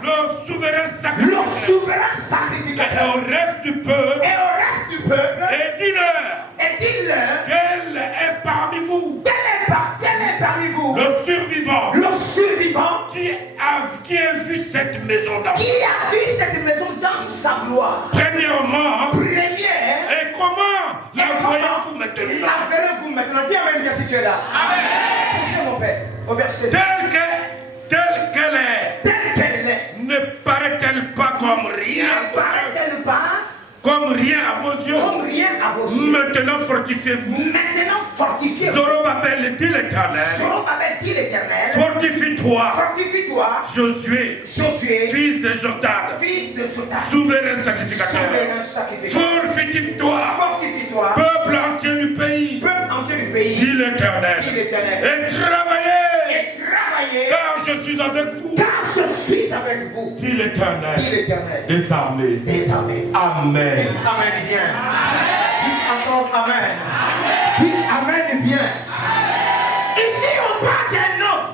Goliath. Le souverain Le souverain sacrificateur. Et au reste du peuple. Et au reste du peuple. Et dis-leur. Et dis-leur. Quel est parmi vous. Quel est parmi vous. Le survivant. Le survivant. Qui a vu cette maison dans. Qui a vu cette maison dans sa gloire. Premièrement. Première. Et comment la voyez-vous maintenant? La verrez-vous maintenant. Dis amen bien si tu es là. Amen. Poussez mon père au verset. Telle qu'elle est. Telle qu'elle est. Ne paraît-elle pas comme rien? Ne paraît-elle pas comme rien à vos yeux? Comme rien à vos yeux. Maintenant fortifiez-vous. Maintenant fortifiez-vous. Zorobabel dit l'Éternel. Zorobabel dit l'Éternel. Fortifie-toi. Fortifie-toi. Josué. Fils de Jotam. Fils de Jotam. Souverain sacrificateur. Souverain sacrificateur. Fortifie-toi. Fortifie-toi. Peuple entier du pays. Peuple entier du pays. Dit l'Éternel. Et travaillez. Et travaillez. Car je suis avec vous. Car je suis avec vous. Dit l'Éternel. Dit l'Éternel. Des armées. Des armées. Amen. Dis amen bien. Dis encore amen. Dis amen bien. Ici on parle d'un homme.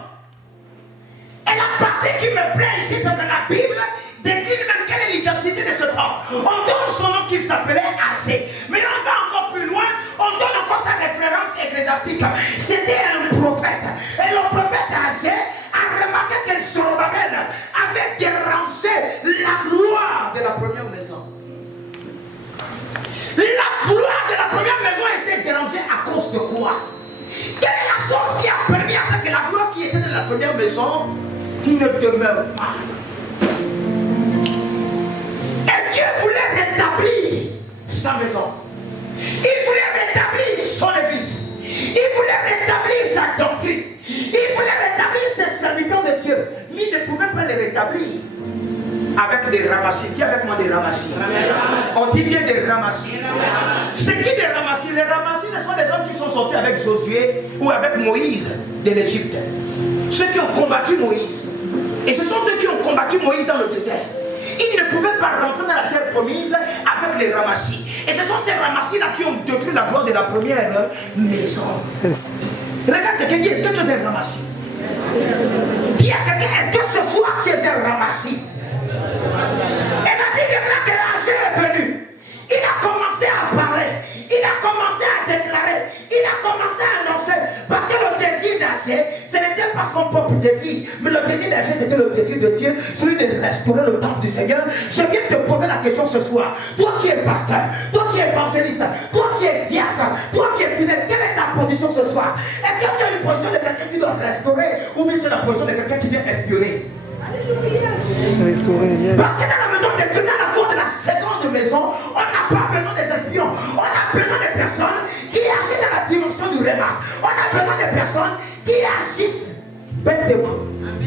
Et la partie qui me plaît ici, c'est que la Bible décline même quelle est l'identité de cet homme. On donne son nom qu'il s'appelait Agé. Mais on va encore plus loin, on donne encore sa référence ecclésiastique. C'était un prophète. Et le prophète Agé a remarqué que Zorobabel avait dérangé la gloire de la première maison. La gloire de la première maison était dérangée à cause de quoi? Quelle est la chose qui a permis à ce que la gloire qui était dans la première maison ne demeure pas? Et Dieu voulait rétablir sa maison. Il voulait rétablir son église. Il voulait rétablir sa doctrine. Il voulait rétablir ses serviteurs de Dieu. Mais il ne pouvait pas les rétablir avec des ramassis. Dis avec moi des ramassis. On dit bien des ramassis. C'est qui des ramassis? Les ramassis, ce sont les hommes qui sont sortis avec Josué ou avec Moïse de l'Égypte. Ceux qui ont combattu Moïse. Et ce sont eux qui ont combattu Moïse dans le désert. Ils ne pouvaient pas rentrer dans la terre promise avec les ramassis. Et ce sont ces ramassis-là qui ont détruit la gloire de la première maison. Yes. Regarde quelqu'un dit, est-ce que tu es un ramassis? Dis à quelqu'un, est-ce que ce soir tu es un ramassis? Et la Bible déclare que l'Agé est venu. Il a commencé à parler. Il a commencé à déclarer. Il a commencé à annoncer. Parce que le désir d'Agé, ce n'était pas son propre désir. Mais le désir d'Agé, c'était le désir de Dieu. Celui de restaurer le temple du Seigneur. Je viens te poser la question ce soir. Toi qui es pasteur, toi qui es évangéliste, toi qui es diacre, toi qui es fidèle, quelle est ta position ce soir? Est-ce que tu as une position de quelqu'un qui doit restaurer ou bien tu as la position de quelqu'un qui vient espionner? Alléluia. Parce que dans la maison de Dieu, dans la cour de la seconde maison, on n'a pas besoin des espions. On a besoin des personnes qui agissent dans la dimension du réma. On a besoin des personnes qui agissent bêtement,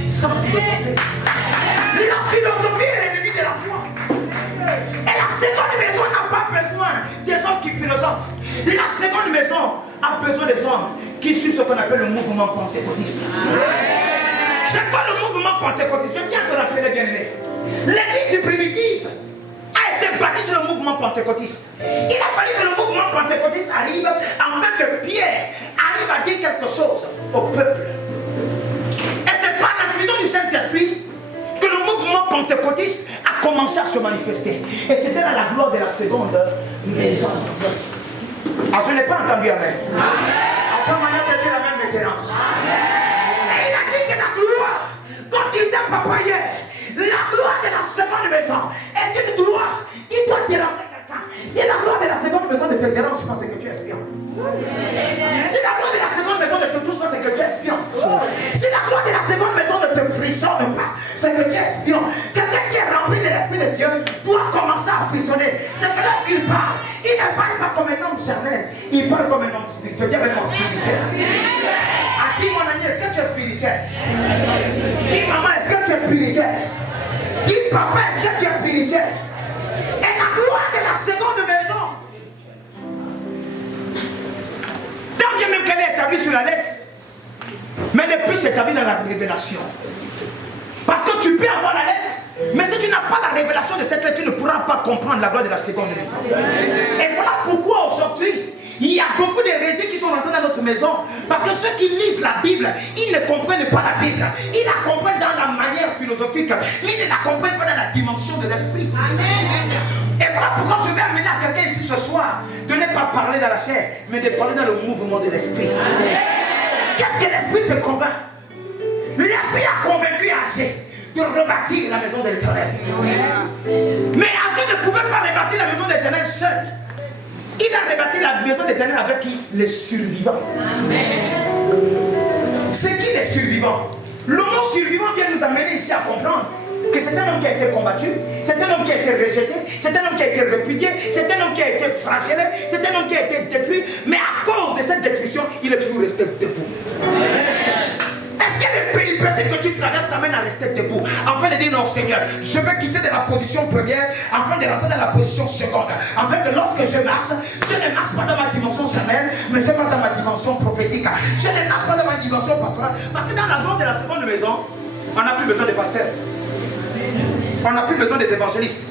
sans philosophie. La philosophie est l'ennemi de la foi. Et la seconde maison n'a pas besoin des hommes qui philosophent. La seconde maison a besoin des hommes qui suivent ce qu'on appelle le mouvement pentecôtiste. C'est quoi le mouvement pentecôtiste? Je tiens à te rappeler, bien-aimé. L'église primitive a été bâtie sur le mouvement pentecôtiste. Il a fallu que le mouvement pentecôtiste arrive afin que Pierre arrive à dire quelque chose au peuple. Et c'est par l'infusion du Saint-Esprit que le mouvement pentecôtiste a commencé à se manifester. Et c'était dans la gloire de la seconde maison. Ah, je n'ai pas entendu amen. À ta manière de dire la même référence. Et il a dit que la gloire, comme disait Papa hier, la gloire de la seconde maison est une gloire qui doit déranger quelqu'un. Si la gloire de la seconde maison ne te dérange pas, c'est que tu es espion. Si la gloire de la seconde maison ne te touche pas, c'est que tu es espion. Si la gloire de la seconde maison ne te frissonne pas, c'est que tu es espion. Quelqu'un qui est rempli de l'Esprit de Dieu doit commencer à frissonner. C'est que lorsqu'il parle, il ne parle pas comme un homme charnel, il parle comme un homme spirituel. Dis avec moi spirituel. À qui mon ami, est-ce que tu es spirituel? Dis maman, est-ce que tu es spirituel? Dis papa, est-ce que tu es spirituel? Et la gloire de la seconde maison, tant bien même qu'elle est établie sur la lettre, mais elle est plus établie dans la révélation. Parce que tu peux avoir la lettre, mais si tu n'as pas la révélation de cette lettre, tu ne pourras pas comprendre la gloire de la seconde maison. Et voilà pourquoi aujourd'hui, il y a beaucoup d'hérésies qui sont rentrées dans notre maison. Parce que ceux qui lisent la Bible, ils ne comprennent pas la Bible. Ils la comprennent dans la manière philosophique, mais ils ne la dimension de l'esprit. Et voilà pourquoi je vais amener à quelqu'un ici ce soir de ne pas parler dans la chair, mais de parler dans le mouvement de l'esprit. Qu'est-ce que l'esprit te convainc? L'esprit a convaincu Agé de rebâtir la maison de l'Éternel. Mais Agé ne pouvait pas rebâtir la maison de l'Éternel seul. Il a rebâti la maison de l'Éternel avec qui? Les survivants. C'est qui les survivants? Le mot survivant vient nous amener ici à comprendre que c'est un homme qui a été combattu, c'est un homme qui a été rejeté, c'est un homme qui a été répudié, c'est un homme qui a été flagellé, c'est un homme qui a été détruit, mais à cause de cette détruction, il est toujours resté debout. Est-ce que les péripéties que tu traverses t'amènent à rester debout, afin de dire non Seigneur, je vais quitter de la position première afin de rentrer dans la position seconde, afin que lorsque je ne marche pas dans ma dimension charnelle, mais je marche dans ma dimension prophétique. Je ne marche pas dans ma dimension pastorale, parce que dans la bande de la seconde maison, on n'a plus besoin de pasteurs. On n'a plus besoin des évangélistes.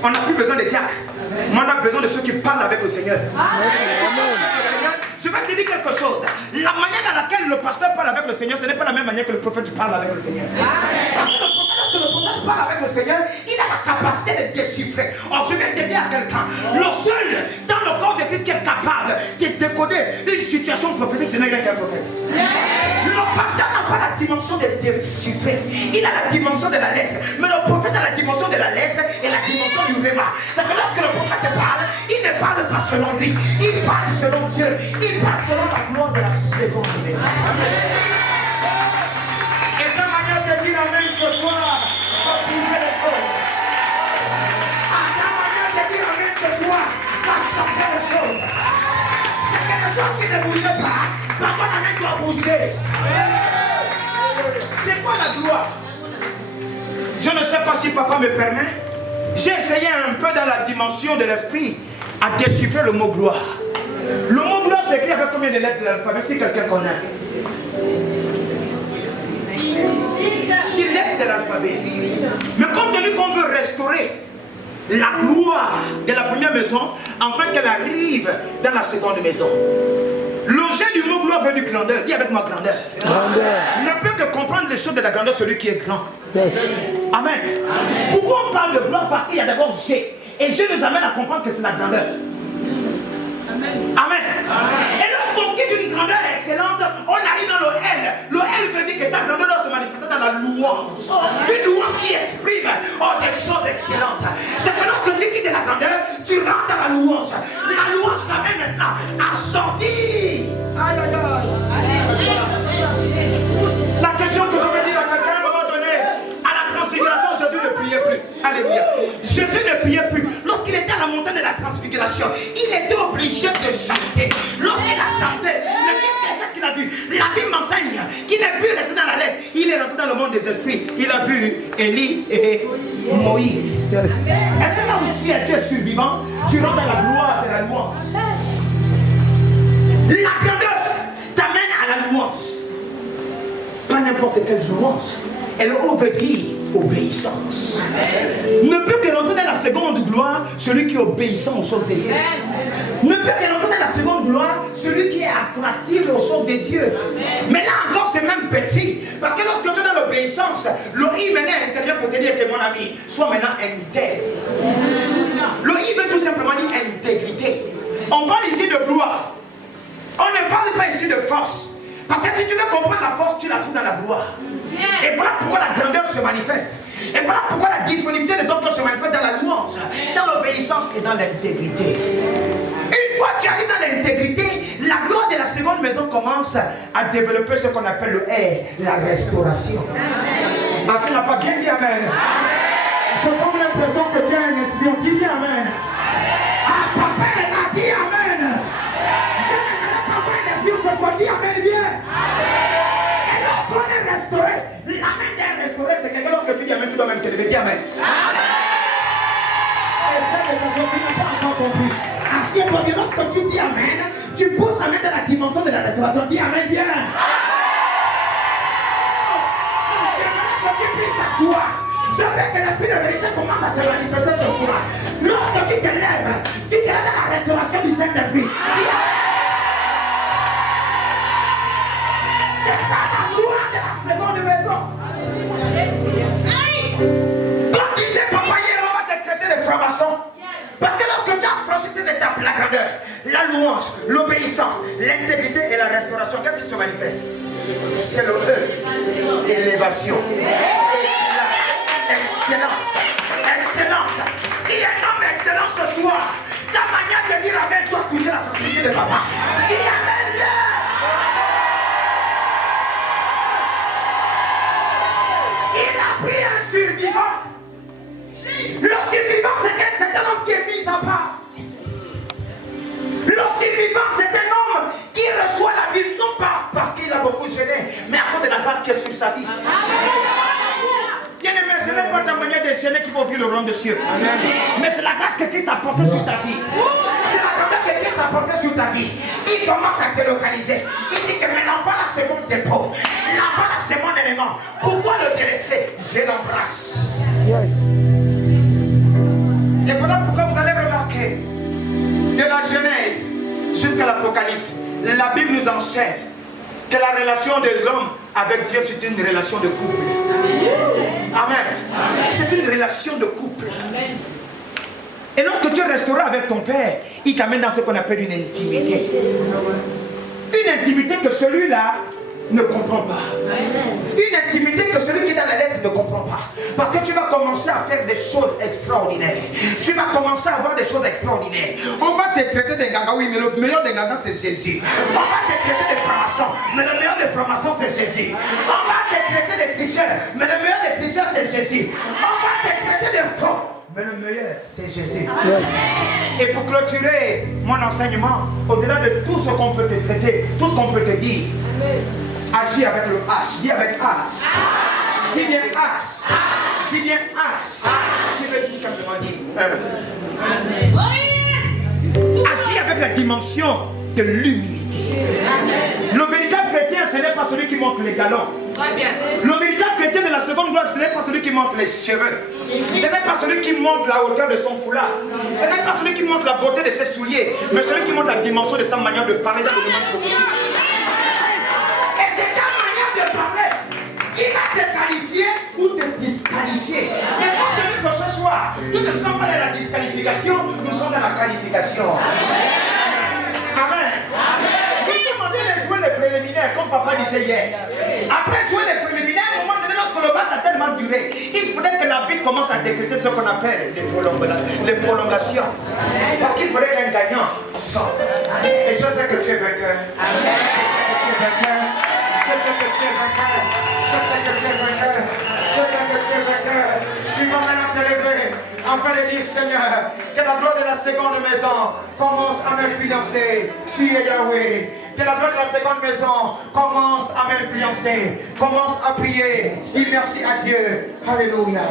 On n'a plus besoin des diacres. Mais on a besoin de ceux qui parlent avec le Seigneur. Je vais te dire quelque chose. La manière dans laquelle le pasteur parle avec le Seigneur, ce n'est pas la même manière que le prophète parle avec le Seigneur. Parce que lorsque le prophète parle avec le Seigneur, il a la capacité de déchiffrer. Or, je vais t'aider à quelqu'un. Le seul dans le corps de Christ qui est capable de décoder une situation prophétique, ce n'est qu'un prophète. Le pasteur n'a pas la dimension de déchiffrer. Il a la dimension de la lettre. Mais le prophète a la dimension de la lettre et la dimension du réma. C'est que lorsque le prophète parle, il ne parle pas selon lui. Il parle selon Dieu. Il parle selon la gloire de la seconde maison. Et ta manière de dire amen ce soir va bouger les choses. Ta manière de dire amen ce soir va changer les choses. C'est quelque chose qui ne bougeait pas. Par contre, amen doit bouger. C'est quoi la gloire? Je ne sais pas si papa me permet. J'ai essayé un peu dans la dimension de l'esprit à déchiffrer le mot gloire. Le mot gloire s'écrit avec combien de lettres de l'alphabet si quelqu'un connaît? 6 lettres de l'alphabet. Mais compte tenu qu'on veut restaurer la gloire de la première maison afin qu'elle arrive dans la seconde maison. L'objet du mot gloire veut du grandeur. Dis avec moi grandeur. Grandeur. Ne peut que comprendre les choses de la grandeur celui qui est grand. Yes. Amen. Pourquoi on parle de gloire? Parce qu'il y a d'abord G. Et G nous amène à comprendre que c'est la grandeur. Amen. Et lorsqu'on quitte une grandeur excellente, on arrive dans le L. Le L veut dire que ta grandeur doit se manifester dans la louange. Une louange qui exprime des choses excellentes. C'est que lorsque tu quittes la grandeur, tu rentres dans la louange. La louange t'amène maintenant à sortir. Aïe, aïe, aïe. La question que je vais dire à quelqu'un à un moment donné, à la transfiguration, Jésus ne priait plus. Alléluia. Jésus ne priait plus. Lorsqu'il était à la montagne de la transfiguration, il était obligé de chanter. Lorsqu'il a chanté, qu'est-ce qu'il a vu? La Bible m'enseigne qu'il n'est plus resté dans la lettre. Il est rentré dans le monde des esprits. Il a vu Élie et Moïse. Yes. Est-ce que là où tu es survivant, tu rentres dans la gloire de la louange? La grandeur t'amène à la louange. Pas n'importe quelle louange. Elle veut dire obéissance. Ne peut que rentrer dans la seconde gloire celui qui est obéissant aux choses de Dieu. Ne peut que rentrer dans la seconde gloire celui qui est attractif aux choses de Dieu. Mais là encore c'est même petit. Parce que lorsque tu es dans l'obéissance, le I maintenant est intérieur pour te dire que mon ami, sois maintenant intègre. Le I veut tout simplement dire intégrité. On parle ici de gloire. On ne parle pas ici de force. Parce que si tu veux comprendre la force, tu la trouves dans la gloire. Et voilà pourquoi la grandeur se manifeste. Et voilà pourquoi la disponibilité de ton corps se manifeste dans la louange, dans l'obéissance et dans l'intégrité. Une fois que tu arrives dans l'intégrité, la gloire de la seconde maison commence à développer ce qu'on appelle le R, la restauration. Ah, tu n'as pas bien dit amen. J'ai comme l'impression que tu es un espion. Dis bien amen. Ah, papa, elle a dit amen. Je n'aimerais pas voir un espion ce soir. Dis amen bien. Et lorsqu'on est restauré, l'amen d'être restauré, c'est que lorsque tu dis amen, tu dois même te lever. Dis amen. Et c'est parce que tu n'as pas encore compris. Assieds-toi bien, lorsque tu dis amen, tu pousses amen dans la dimension de la restauration. Dis amen bien. Donc j'aimerais que tu puisses t'asseoir. Je veux que l'esprit de vérité commence à se manifester sur toi. Lorsque tu te lèves dans la restauration du Saint-Esprit. C'est ça la gloire de la seconde maison. Comme disait la louange, l'obéissance, l'intégrité et la restauration, qu'est-ce qui se manifeste? C'est le E. Élévation, éclat, excellence, excellence. Si un homme est excellent ce soir, ta manière de dire amen doit toucher la sensibilité de papa. Dis amen bien. Il a pris un survivant. Le survivant, c'est un homme qui est mis à part. Le survivant, c'est un homme qui reçoit la vie, non pas parce qu'il a beaucoup gêné, mais à cause de la grâce qui est sur sa vie. Bien aimé, ce n'est pas ta manière de gêner qui va ouvrir le royaume des cieux. Mais c'est la grâce que Christ a portée sur ta vie. C'est la grâce que Christ a portée sur ta vie. Il commence à te localiser. Il dit que maintenant, voilà, c'est mon dépôt. Là, voilà, c'est mon élément. Pourquoi le délaisser? Je l'embrasse. Yes. Et voilà pourquoi vous allez remarquer, de la Genèse jusqu'à l'Apocalypse, la Bible nous enseigne que la relation de l'homme avec Dieu, c'est une relation de couple. Amen. C'est une relation de couple. Amen. Et lorsque tu resteras avec ton Père, il t'amène dans ce qu'on appelle une intimité. Une intimité que celui-là ne comprend pas. Une intimité que celui qui est dans la lettre ne comprend pas. Parce que tu vas commencer à faire des choses extraordinaires. Tu vas commencer à avoir des choses extraordinaires. On va te traiter des gagas, oui, mais le meilleur des gagas c'est Jésus. On va te traiter des francs-maçons, mais le meilleur des francs-maçons c'est Jésus. On va te traiter des tricheurs, mais le meilleur des tricheurs c'est Jésus. On va te traiter de faux, mais le meilleur c'est Jésus. Yes. Et pour clôturer mon enseignement, au-delà de tout ce qu'on peut te traiter, tout ce qu'on peut te dire, agis avec le H, dis avec H. Dis bien H. Dis bien H. Je vais tout simplement dire. Agis avec la dimension de l'humilité. Le véritable chrétien, ce n'est pas celui qui montre les galons. Le véritable chrétien de la seconde gloire, ce n'est pas celui qui montre les cheveux. Ce n'est pas celui qui montre la hauteur de son foulard. Ce n'est pas celui qui montre la beauté de ses souliers. Mais celui qui montre la dimension de sa manière de parler dans le domaine prophétique. Et c'est ta manière de parler qui va te qualifier ou te disqualifier. Mais compte tenu que ce soir, nous ne sommes pas dans la disqualification, nous sommes dans la qualification. Amen. Je suis demandé de jouer les préliminaires, comme papa disait hier. Après jouer les préliminaires, à un moment donné, lorsque le match a tellement duré, il faudrait que la Bible commence à décréter ce qu'on appelle les prolongations. Parce qu'il faudrait qu'un gagnant sorte. Et je sais que tu es vainqueur. Je sais que tu es vainqueur. Je sais que tu es vainqueur. Je sais que tu es vainqueur. Je sais que tu es vainqueur. Tu vas maintenant te lever afin de dire, Seigneur, que la gloire de la seconde maison commence à m'influencer. Tu es Yahweh. Que la gloire de la seconde maison commence à m'influencer. Commence à prier. Dis merci à Dieu. Alléluia.